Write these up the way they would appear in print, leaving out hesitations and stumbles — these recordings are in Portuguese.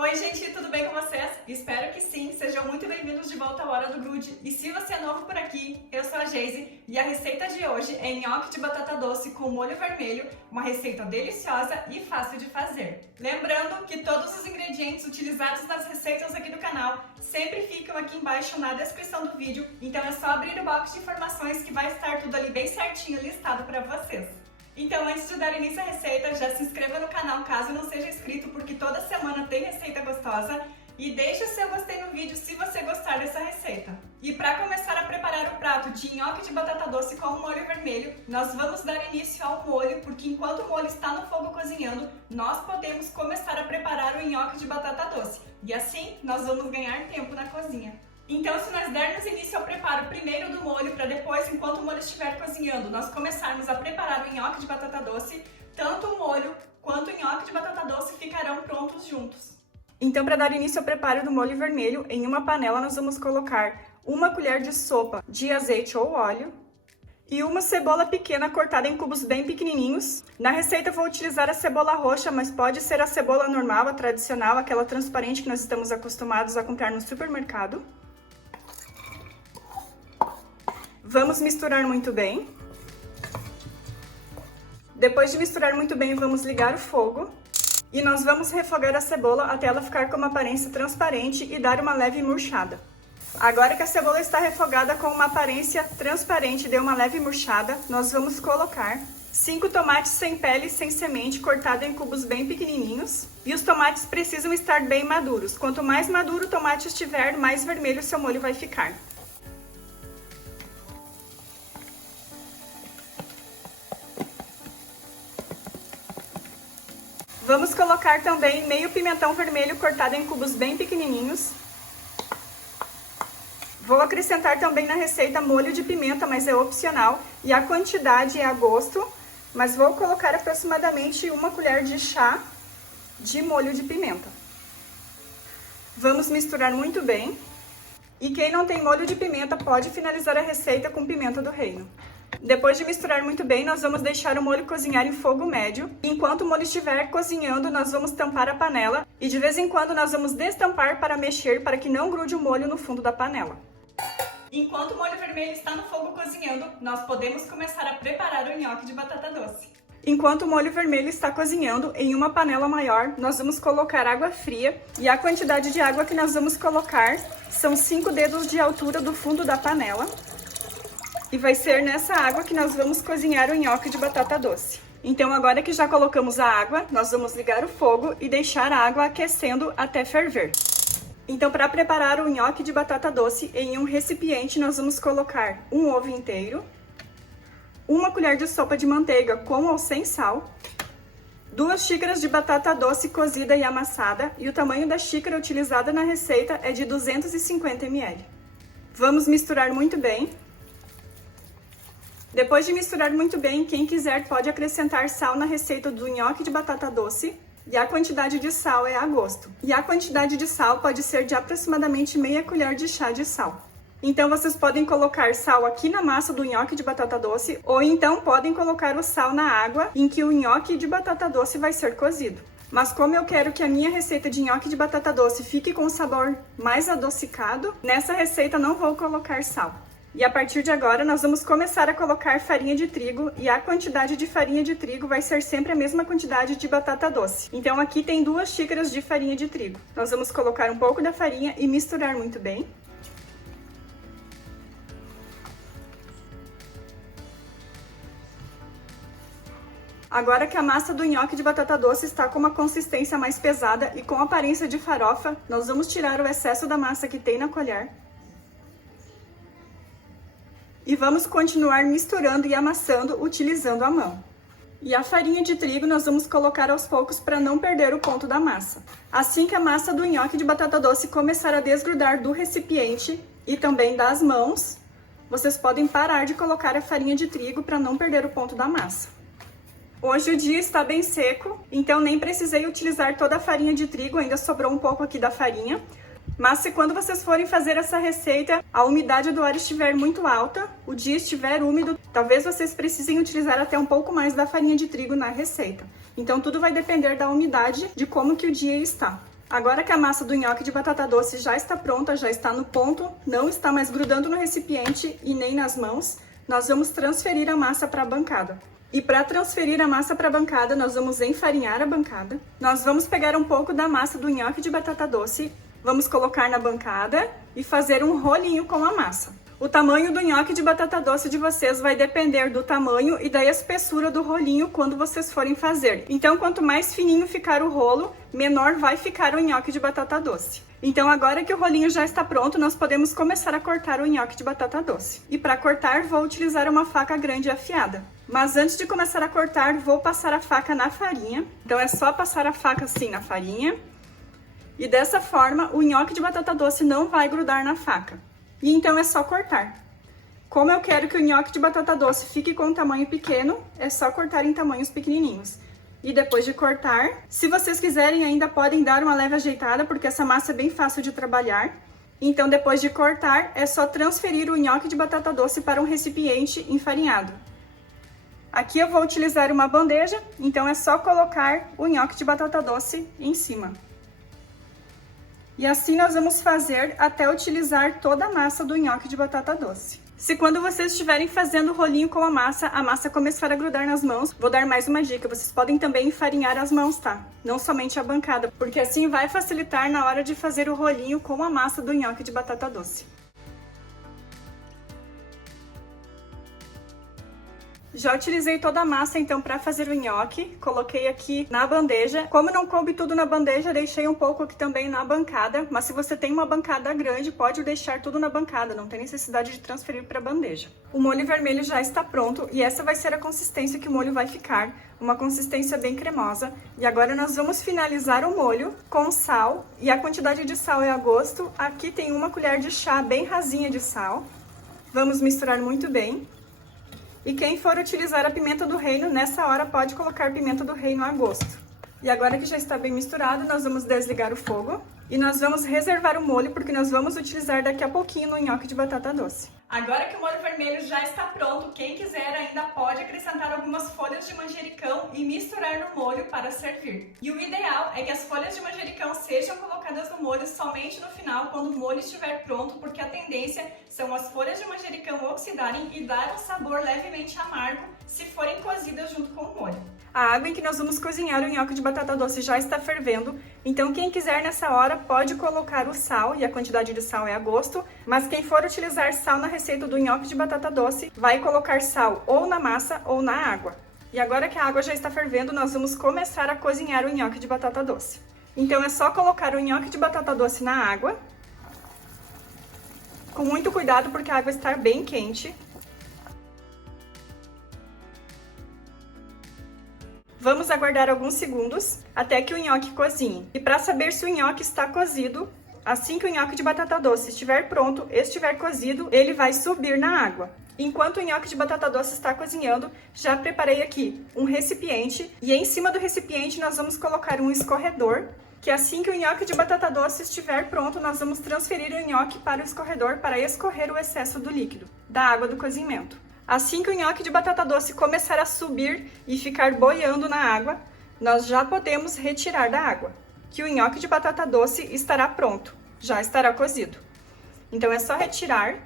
Oi gente, tudo bem com vocês? Espero que sim, sejam muito bem-vindos de volta à Hora do Grude. E se você é novo por aqui, eu sou a Geise e a receita de hoje é nhoque de batata doce com molho vermelho, uma receita deliciosa e fácil de fazer. Lembrando que todos os ingredientes utilizados nas receitas aqui do canal sempre ficam aqui embaixo na descrição do vídeo, então é só abrir o box de informações que vai estar tudo ali bem certinho listado para vocês. Então, antes de dar início à receita, já se inscreva no canal caso não seja inscrito, porque toda semana tem receita gostosa. E deixe o seu gostei no vídeo se você gostar dessa receita. E para começar a preparar o prato de nhoque de batata doce com molho vermelho, nós vamos dar início ao molho, porque enquanto o molho está no fogo cozinhando, nós podemos começar a preparar o nhoque de batata doce. E assim, nós vamos ganhar tempo na cozinha. Então, se nós dermos início ao preparo primeiro do molho, para depois, enquanto o molho estiver cozinhando, nós começarmos a preparar o nhoque de batata doce, tanto o molho quanto o nhoque de batata doce ficarão prontos juntos. Então, para dar início ao preparo do molho vermelho, em uma panela nós vamos colocar 1 colher de sopa de azeite ou óleo e uma cebola pequena cortada em cubos bem pequenininhos. Na receita eu vou utilizar a cebola roxa, mas pode ser a cebola normal, a tradicional, aquela transparente que nós estamos acostumados a comprar no supermercado. Vamos misturar muito bem. Depois de misturar muito bem, vamos ligar o fogo. E nós vamos refogar a cebola até ela ficar com uma aparência transparente e dar uma leve murchada. Agora que a cebola está refogada com uma aparência transparente e deu uma leve murchada, nós vamos colocar 5 tomates sem pele e sem semente, cortados em cubos bem pequenininhos. E os tomates precisam estar bem maduros. Quanto mais maduro o tomate estiver, mais vermelho o seu molho vai ficar. Vamos colocar também meio pimentão vermelho cortado em cubos bem pequenininhos. Vou acrescentar também na receita molho de pimenta, mas é opcional. E a quantidade é a gosto, mas vou colocar aproximadamente 1 colher de chá de molho de pimenta. Vamos misturar muito bem. E quem não tem molho de pimenta pode finalizar a receita com pimenta do reino. Depois de misturar muito bem, nós vamos deixar o molho cozinhar em fogo médio. Enquanto o molho estiver cozinhando, nós vamos tampar a panela e de vez em quando nós vamos destampar para mexer para que não grude o molho no fundo da panela. Enquanto o molho vermelho está no fogo cozinhando, nós podemos começar a preparar o nhoque de batata doce. Enquanto o molho vermelho está cozinhando, em uma panela maior, nós vamos colocar água fria e a quantidade de água que nós vamos colocar são 5 dedos de altura do fundo da panela. E vai ser nessa água que nós vamos cozinhar o nhoque de batata doce. Então, agora que já colocamos a água, nós vamos ligar o fogo e deixar a água aquecendo até ferver. Então, para preparar o nhoque de batata doce, em um recipiente nós vamos colocar um ovo inteiro, 1 colher de sopa de manteiga com ou sem sal, 2 xícaras de batata doce cozida e amassada, e o tamanho da xícara utilizada na receita é de 250 ml. Vamos misturar muito bem. Depois de misturar muito bem, quem quiser pode acrescentar sal na receita do nhoque de batata doce, e a quantidade de sal é a gosto. E a quantidade de sal pode ser de aproximadamente meia colher de chá de sal. Então vocês podem colocar sal aqui na massa do nhoque de batata doce, ou então podem colocar o sal na água em que o nhoque de batata doce vai ser cozido. Mas como eu quero que a minha receita de nhoque de batata doce fique com um sabor mais adocicado, nessa receita não vou colocar sal. E a partir de agora nós vamos começar a colocar farinha de trigo e a quantidade de farinha de trigo vai ser sempre a mesma quantidade de batata doce. Então aqui tem 2 xícaras de farinha de trigo. Nós vamos colocar um pouco da farinha e misturar muito bem. Agora que a massa do nhoque de batata doce está com uma consistência mais pesada e com aparência de farofa, nós vamos tirar o excesso da massa que tem na colher. E vamos continuar misturando e amassando utilizando a mão. E a farinha de trigo nós vamos colocar aos poucos para não perder o ponto da massa. Assim que a massa do nhoque de batata doce começar a desgrudar do recipiente e também das mãos, vocês podem parar de colocar a farinha de trigo para não perder o ponto da massa. Hoje o dia está bem seco, então nem precisei utilizar toda a farinha de trigo, ainda sobrou um pouco aqui da farinha. Mas se quando vocês forem fazer essa receita, a umidade do ar estiver muito alta, o dia estiver úmido, talvez vocês precisem utilizar até um pouco mais da farinha de trigo na receita. Então tudo vai depender da umidade, de como que o dia está. Agora que a massa do nhoque de batata doce já está pronta, já está no ponto, não está mais grudando no recipiente e nem nas mãos, nós vamos transferir a massa para a bancada. E para transferir a massa para a bancada, nós vamos enfarinhar a bancada. Nós vamos pegar um pouco da massa do nhoque de batata doce, vamos colocar na bancada e fazer um rolinho com a massa. O tamanho do nhoque de batata doce de vocês vai depender do tamanho e da espessura do rolinho quando vocês forem fazer. Então, quanto mais fininho ficar o rolo, menor vai ficar o nhoque de batata doce. Então, agora que o rolinho já está pronto, nós podemos começar a cortar o nhoque de batata doce. E para cortar, vou utilizar uma faca grande afiada. Mas antes de começar a cortar, vou passar a faca na farinha. Então, é só passar a faca assim na farinha. E dessa forma, o nhoque de batata doce não vai grudar na faca. E então é só cortar. Como eu quero que o nhoque de batata doce fique com um tamanho pequeno, é só cortar em tamanhos pequenininhos. E depois de cortar, se vocês quiserem ainda podem dar uma leve ajeitada, porque essa massa é bem fácil de trabalhar. Então depois de cortar, é só transferir o nhoque de batata doce para um recipiente enfarinhado. Aqui eu vou utilizar uma bandeja, então é só colocar o nhoque de batata doce em cima. E assim nós vamos fazer até utilizar toda a massa do nhoque de batata doce. Se quando vocês estiverem fazendo o rolinho com a massa começar a grudar nas mãos, vou dar mais uma dica, vocês podem também enfarinhar as mãos, tá? Não somente a bancada, porque assim vai facilitar na hora de fazer o rolinho com a massa do nhoque de batata doce. Já utilizei toda a massa então para fazer o nhoque, coloquei aqui na bandeja. Como não coube tudo na bandeja, deixei um pouco aqui também na bancada, mas se você tem uma bancada grande, pode deixar tudo na bancada, não tem necessidade de transferir para a bandeja. O molho vermelho já está pronto e essa vai ser a consistência que o molho vai ficar, uma consistência bem cremosa. E agora nós vamos finalizar o molho com sal e a quantidade de sal é a gosto. Aqui tem uma colher de chá bem rasinha de sal, vamos misturar muito bem. E quem for utilizar a pimenta do reino, nessa hora pode colocar pimenta do reino a gosto. E agora que já está bem misturado, nós vamos desligar o fogo. E nós vamos reservar o molho, porque nós vamos utilizar daqui a pouquinho no nhoque de batata doce. Agora que o molho vermelho já está pronto, quem quiser ainda pode acrescentar algumas folhas de manjericão e misturar no molho para servir. E o ideal é que as folhas de manjericão sejam colocadas no molho somente no final, quando o molho estiver pronto, porque a tendência são as folhas de manjericão oxidarem e dar um sabor levemente amargo se forem cozidas junto com o molho. A água em que nós vamos cozinhar o nhoque de batata doce já está fervendo, então quem quiser nessa hora pode colocar o sal, e a quantidade de sal é a gosto, mas quem for utilizar sal na receita do nhoque de batata doce, vai colocar sal ou na massa ou na água. E agora que a água já está fervendo, nós vamos começar a cozinhar o nhoque de batata doce. Então é só colocar o nhoque de batata doce na água, com muito cuidado porque a água está bem quente. Vamos aguardar alguns segundos até que o nhoque cozinhe. E para saber se o nhoque está cozido, assim que o nhoque de batata doce estiver pronto, estiver cozido, ele vai subir na água. Enquanto o nhoque de batata doce está cozinhando, já preparei aqui um recipiente e em cima do recipiente nós vamos colocar um escorredor, que assim que o nhoque de batata doce estiver pronto, nós vamos transferir o nhoque para o escorredor para escorrer o excesso do líquido, da água do cozimento. Assim que o nhoque de batata doce começar a subir e ficar boiando na água, nós já podemos retirar da água, que o nhoque de batata doce estará pronto, já estará cozido. Então é só retirar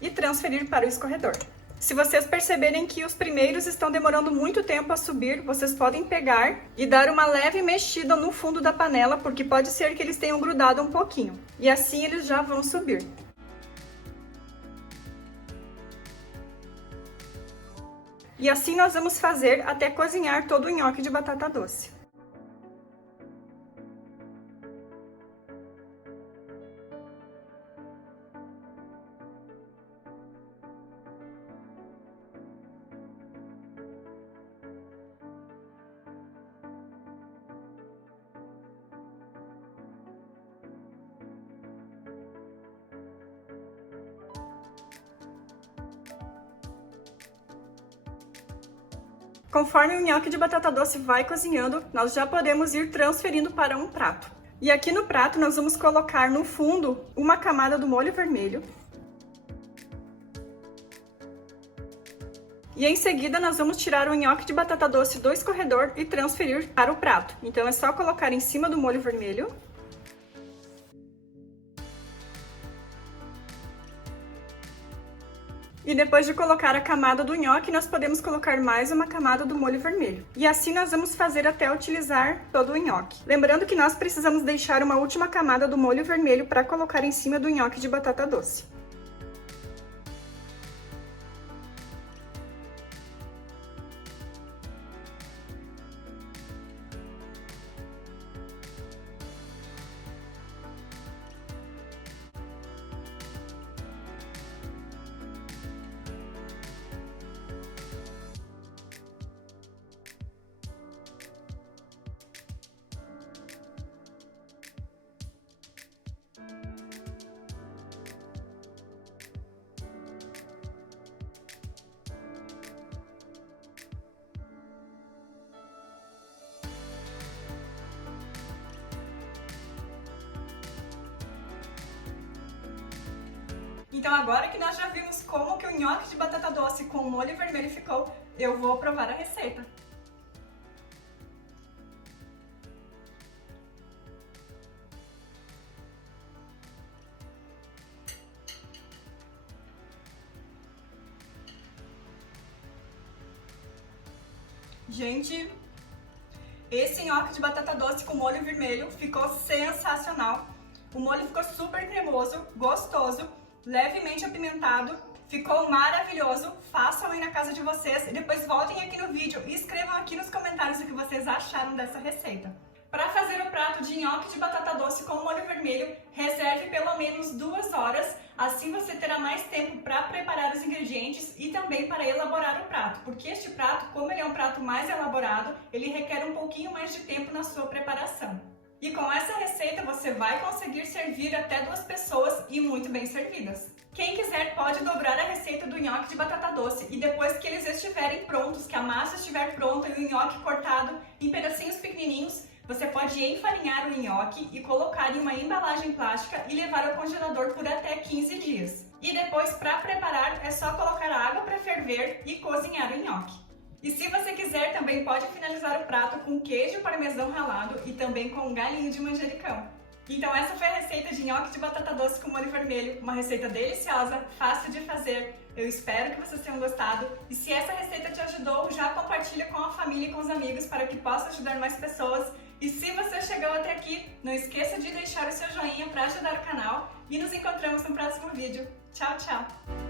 e transferir para o escorredor. Se vocês perceberem que os primeiros estão demorando muito tempo a subir, vocês podem pegar e dar uma leve mexida no fundo da panela, porque pode ser que eles tenham grudado um pouquinho. E assim eles já vão subir. E assim nós vamos fazer até cozinhar todo o nhoque de batata doce. Conforme o nhoque de batata doce vai cozinhando, nós já podemos ir transferindo para um prato. E aqui no prato nós vamos colocar no fundo uma camada do molho vermelho. E em seguida nós vamos tirar o nhoque de batata doce do escorredor e transferir para o prato. Então é só colocar em cima do molho vermelho. E depois de colocar a camada do nhoque, nós podemos colocar mais uma camada do molho vermelho. E assim nós vamos fazer até utilizar todo o nhoque. Lembrando que nós precisamos deixar uma última camada do molho vermelho para colocar em cima do nhoque de batata doce. Então agora que nós já vimos como que o nhoque de batata doce com molho vermelho ficou, eu vou provar a receita. Gente, esse nhoque de batata doce com molho vermelho ficou sensacional. O molho ficou super cremoso, gostoso, levemente apimentado, ficou maravilhoso. Façam aí na casa de vocês e depois voltem aqui no vídeo e escrevam aqui nos comentários o que vocês acharam dessa receita. Para fazer o prato de nhoque de batata doce com molho vermelho, reserve pelo menos 2 horas, assim você terá mais tempo para preparar os ingredientes e também para elaborar o prato, porque este prato, como ele é um prato mais elaborado, ele requer um pouquinho mais de tempo na sua preparação. E com essa receita você vai conseguir servir até 2 pessoas e muito bem servidas. Quem quiser pode dobrar a receita do nhoque de batata doce e depois que eles estiverem prontos, que a massa estiver pronta e o nhoque cortado em pedacinhos pequenininhos, você pode enfarinhar o nhoque e colocar em uma embalagem plástica e levar ao congelador por até 15 dias. E depois, para preparar, é só colocar água para ferver e cozinhar o nhoque. E se você quiser, também pode finalizar o prato com queijo parmesão ralado e também com um galinho de manjericão. Então essa foi a receita de nhoque de batata doce com molho vermelho, uma receita deliciosa, fácil de fazer. Eu espero que vocês tenham gostado e se essa receita te ajudou, já compartilha com a família e com os amigos para que possa ajudar mais pessoas. E se você chegou até aqui, não esqueça de deixar o seu joinha para ajudar o canal e nos encontramos no próximo vídeo. Tchau, tchau!